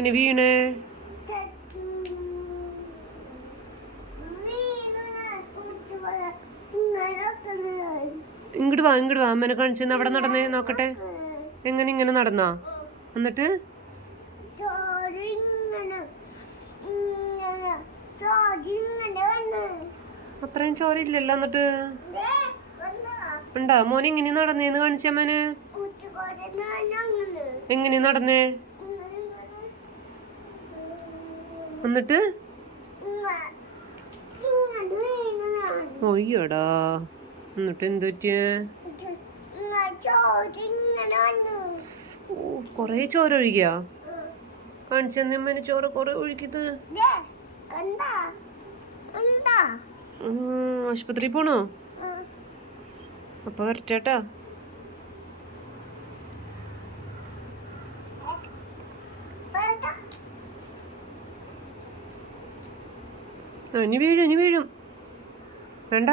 ഇങ്ങനെ വീണേ? ഇങ്ങോട്ട് വാ, ഇങ്ങോട്ട് വാ, അമ്മേനെ കാണിച്ചെന്ന്. അവിടെ നടന്നേ നോക്കട്ടെ. എങ്ങനെ ഇങ്ങനെ നടന്നാ? എന്നിട്ട് അത്രയും ചോര ഇല്ലല്ലോ. എന്നിട്ട് ഉണ്ടാ മോനെ ഇങ്ങനെ നടന്നേന്ന് കാണിച്ചമ്മേനെ. എങ്ങനെ നടന്നേ? എന്നിട്ട് ഒയ്യടാ, എന്നിട്ട് എന്ത് പറ്റിയേ? കൊറേ ചോര ഒഴുകിയാ? കാണിച്ചമ്മേനെ ചോര കൊറേ ഒഴുകിയത്. ആശുപത്രി പോണോ? അപ്പൊ വരട്ടേട്ടാ. ഇനി വീഴും, ഇനി വീഴും. വേണ്ട.